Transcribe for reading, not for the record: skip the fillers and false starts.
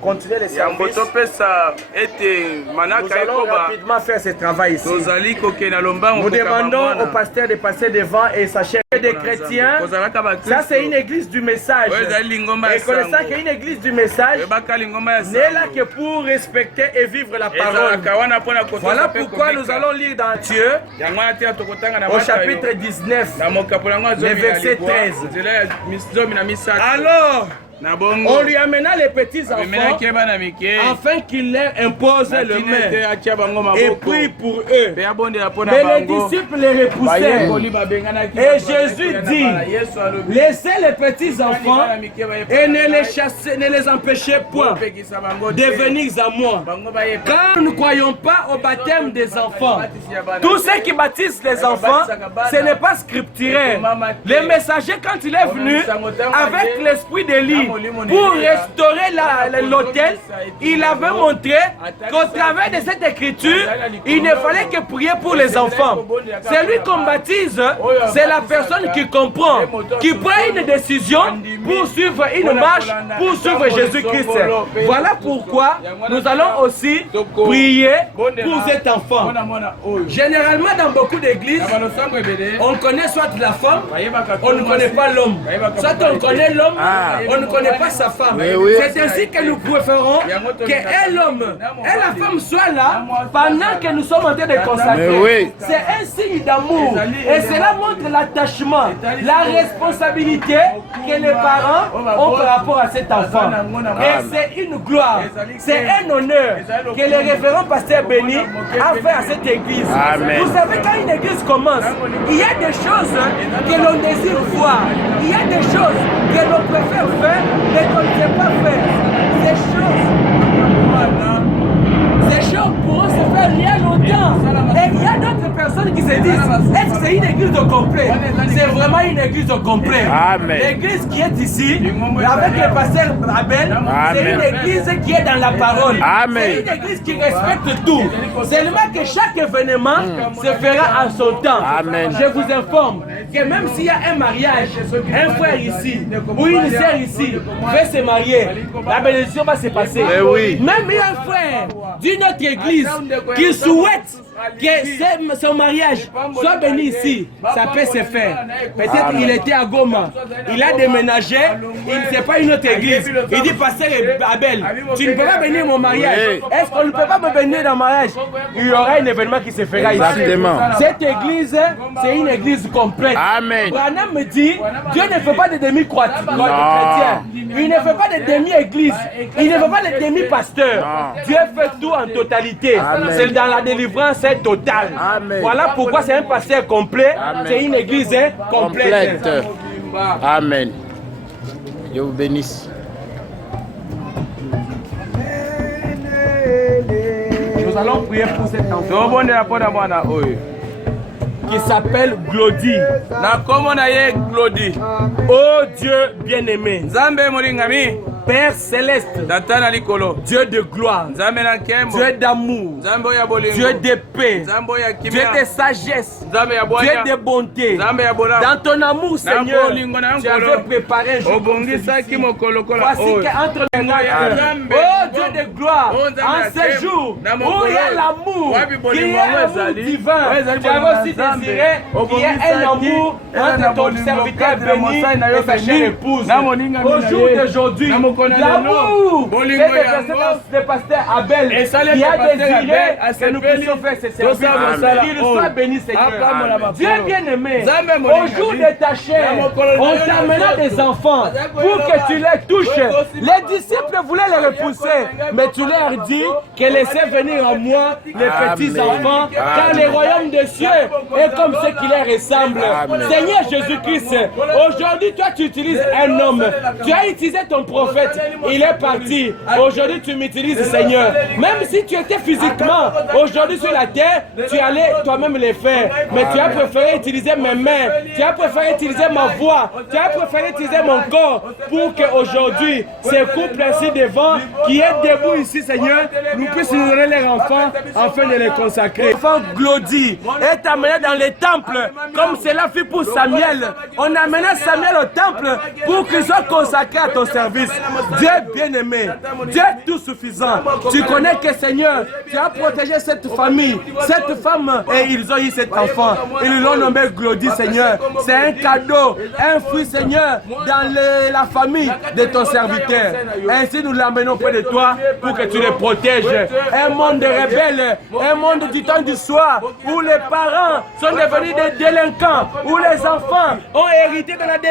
continuer les services. Nous allons rapidement faire ce travail ici. Nous demandons au pasteur de passer devant et sachez que des chrétiens, ça c'est une église du message. Et connaissant qu'il y a une église du message, n'est là que pour respecter et vivre la parole. Voilà pourquoi nous allons lire dans Dieu, au chapitre 19, le verset 13. Alors, on lui amena les petits enfants afin qu'il leur impose le main et prie pour eux. Mais les disciples les repoussaient. Et Jésus dit, laissez les petits enfants et ne les empêchez point de venir à moi. Car nous ne croyons pas au baptême des enfants. Tous ceux qui baptisent les enfants, ce n'est pas scripturaire. Le messager, quand il est venu avec l'esprit d'Élie, pour restaurer l'autel, il avait montré qu'au travers de cette écriture, il ne fallait que prier pour les enfants. Celui qu'on baptise, c'est la personne qui comprend, qui prend une décision pour suivre une marche, pour suivre Jésus-Christ. Voilà pourquoi nous allons aussi prier pour cet enfant. Généralement, dans beaucoup d'églises, on connaît soit la femme, on ne connaît pas l'homme. Soit on connaît l'homme, on ne connaît pas sa femme. C'est ainsi que nous préférons que l'homme et la femme soient là pendant que nous sommes en train de consacrer. C'est un signe d'amour et cela montre l'attachement, la responsabilité que les parents ont par rapport à cet enfant. Et c'est une gloire, c'est un honneur que le révérend pasteur Béni a fait à cette église. Vous savez, quand une église commence, il y a des choses que l'on désire voir, il y a des choses que l'on préfère faire, mais qu'on ne sait pas faire. Ces choses pourront se faire il y a longtemps. Et il y a d'autres personnes qui se disent, est-ce que c'est une église au complet? C'est vraiment une église au complet. L'église qui est ici, avec le pasteur Abel, c'est une église qui est dans la parole. C'est une église qui respecte tout. Seulement que chaque événement se fera en son temps. Je vous informe que même s'il y a un mariage, un frère ici, ou une sœur ici, veut se marier, la bénédiction va se passer. Même il y a un frère d'une autre église qui souhaite que son mariage soit béni ici, ça peut se faire. Peut-être qu'il était à Goma, il a déménagé, il ne sait pas une autre église. Il dit, pasteur Abel, tu ne peux pas bénir mon mariage. Est-ce qu'on ne peut pas me bénir dans le mariage? Il y aura un événement qui se fera ici. Cette église, c'est une église complète. Branham me dit, Dieu ne fait pas de demi-chrétiens. Il ne fait pas de demi-église. Il ne fait pas de demi-pasteur. Dieu fait tout en totalité. C'est dans la délivrance totale. Voilà pourquoi c'est un pasteur complet. C'est une église complète. Amen. Dieu vous bénisse. Nous allons prier pour cet enfant qui s'appelle Glody. Oh Dieu bien-aimé, Père céleste, Dieu de gloire, Dieu d'amour, Dieu de paix, Dieu de sagesse, Dieu de bonté. Dans ton amour, Seigneur, tu avais préparé un jour. Voici qu'entre les mains, oh Dieu de gloire, en ce jour où il y a l'amour, qui est un amour divin, tu avais aussi désiré qu'il y ait un amour entre ton serviteur béni et sa chère épouse. Au jour d'aujourd'hui, l'amour de pasteur Abel qui a désiré que nous puissions faire ce service. Qu'il soit béni, Seigneur. Dieu bien-aimé, au jour de ta chair, on t'amena des enfants pour que tu les touches. Les disciples voulaient les repousser, mais tu leur dis que laissez venir à moi les petits enfants, car le royaume des cieux est comme ceux qui les ressemblent. Seigneur Jésus-Christ, aujourd'hui toi tu utilises un homme, tu as utilisé ton prophète, il est parti. Aujourd'hui tu m'utilises, Seigneur. Même si tu étais physiquement aujourd'hui sur la terre, tu allais toi-même les faire, mais tu as préféré utiliser mes mains, tu as préféré utiliser ma voix, tu as préféré utiliser mon corps pour qu'aujourd'hui ce couple ainsi devant qui est debout ici, Seigneur, nous puissions nous donner leurs enfants afin de les consacrer. Enfant Glody est amené dans les temples, comme cela fut pour Samuel. On amenait Samuel au temple pour qu'il soit consacré à ton service. Dieu bien-aimé, Dieu tout suffisant. Tu connais que Seigneur, tu as protégé cette famille, cette femme, et ils ont eu cet enfant. Ils l'ont nommé Glody, Seigneur. C'est un cadeau, un fruit, Seigneur, dans la famille de ton serviteur. Ainsi, nous l'amenons près de toi pour que tu les protèges. Un monde rebelle, un monde du temps du soir, où les parents sont devenus des délinquants, où les enfants ont hérité de la délinquance.